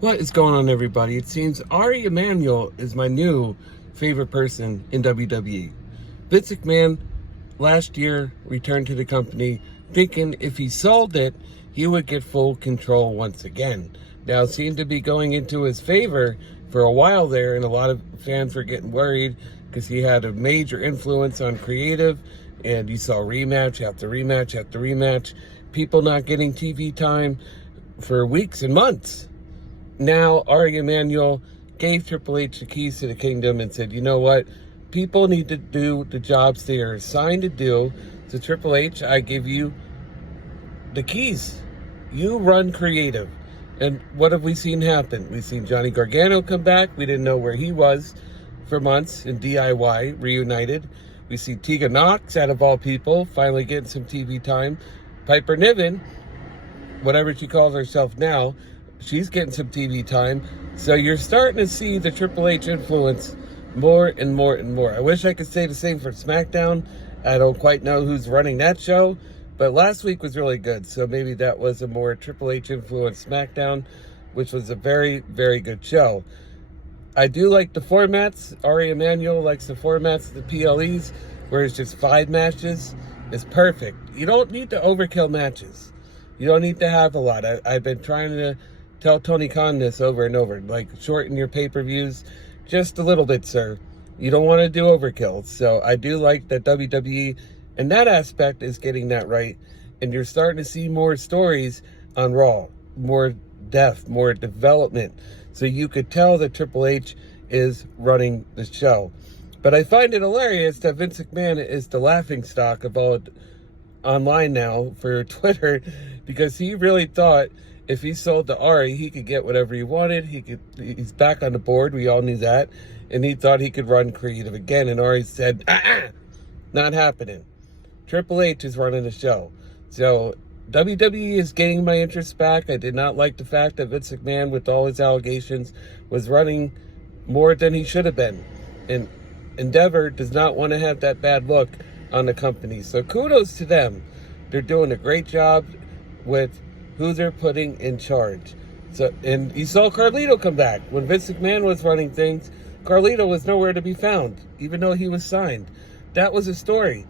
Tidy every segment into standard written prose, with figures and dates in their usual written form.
What is going on, everybody? It seems Ari Emanuel is my new favorite person in WWE. Vince McMahon last year returned to the company thinking if he sold it, he would get full control once again. Now, it seemed to be going into his favor for a while there, and a lot of fans were getting worried because he had a major influence on creative, and you saw rematch after rematch after rematch, people not getting TV time for weeks and months. Now, Ari Emanuel gave Triple H the keys to the kingdom and said, you know what? People need to do the jobs they are assigned to do. So Triple H, I give you the keys. You run creative. And what have we seen happen? We've seen Johnny Gargano come back. We didn't know where he was for months in DIY, reunited. We see Tegan Knox, out of all people, finally getting some TV time. Piper Niven, whatever she calls herself now, she's getting some TV time. So you're starting to see the Triple H influence more and more and more. I wish I could say the same for SmackDown. I don't quite know who's running that show, but last week was really good. So maybe that was a more Triple H influenced SmackDown, which was a very, very good show. I do like the formats. Ari Emanuel likes the formats, the PLEs, where it's just 5 matches. It's perfect. You don't need to overkill matches. You don't need to have a lot. I've been trying to tell Tony Khan this over and over. Like, shorten your pay-per-views just a little bit, sir. You don't want to do overkill. So I do like that WWE, in that aspect, is getting that right. And you're starting to see more stories on Raw. More depth, more development. So you could tell that Triple H is running the show. But I find it hilarious that Vince McMahon is the laughingstock of all online now for Twitter, because he really thought if he sold to Ari, he could get whatever he wanted. He's back on the board. We all knew that. And he thought he could run creative again. And Ari said, not happening. Triple H is running the show. So WWE is gaining my interest back. I did not like the fact that Vince McMahon, with all his allegations, was running more than he should have been. And Endeavor does not want to have that bad look on the company. So kudos to them. They're doing a great job with who they're putting in charge. So, and you saw Carlito come back. When Vince McMahon was running things, Carlito was nowhere to be found, even though he was signed. That was a story.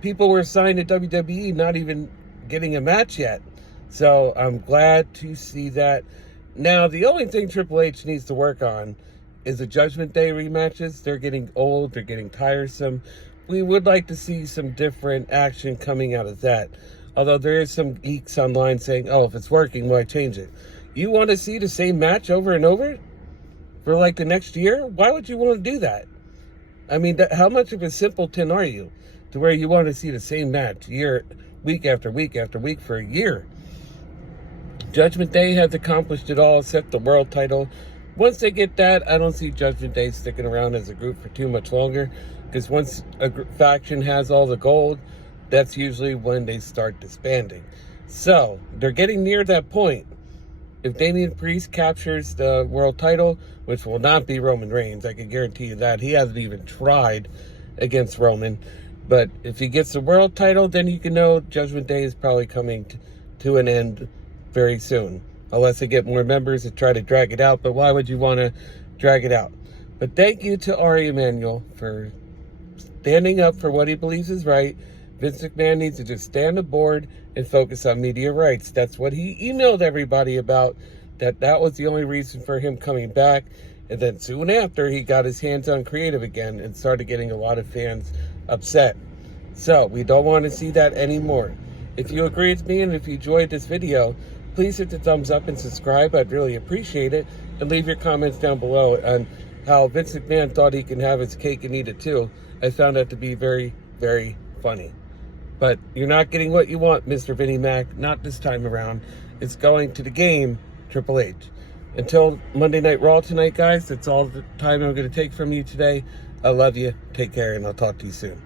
People were signed to WWE, not even getting a match yet. So I'm glad to see that. Now, the only thing Triple H needs to work on is the Judgment Day rematches. They're getting old. They're getting tiresome. We would like to see some different action coming out of that. Although there is some geeks online saying, oh, if it's working, why change it? You want to see the same match over and over for like the next year? Why would you want to do that? I mean, how much of a simpleton are you to where you want to see the same match week after week after week for a year? Judgment Day has accomplished it all except the world title. Once they get that, I don't see Judgment Day sticking around as a group for too much longer, because once a faction has all the gold, that's usually when they start disbanding. So, they're getting near that point. If Damian Priest captures the world title, which will not be Roman Reigns, I can guarantee you that. He hasn't even tried against Roman. But if he gets the world title, then you can know Judgment Day is probably coming to an end very soon. Unless they get more members and try to drag it out. But why would you want to drag it out? But thank you to Ari Emanuel for standing up for what he believes is right. Vince McMahon needs to just stand aboard and focus on media rights. That's what he emailed everybody about, that was the only reason for him coming back. And then soon after, he got his hands on creative again and started getting a lot of fans upset. So we don't want to see that anymore. If you agree with me and if you enjoyed this video, please hit the thumbs up and subscribe. I'd really appreciate it. And leave your comments down below on how Vince McMahon thought he can have his cake and eat it too. I found that to be very, very funny. But you're not getting what you want, Mr. Vinnie Mac. Not this time around. It's going to the game, Triple H. Until Monday Night Raw tonight, guys, that's all the time I'm going to take from you today. I love you. Take care, and I'll talk to you soon.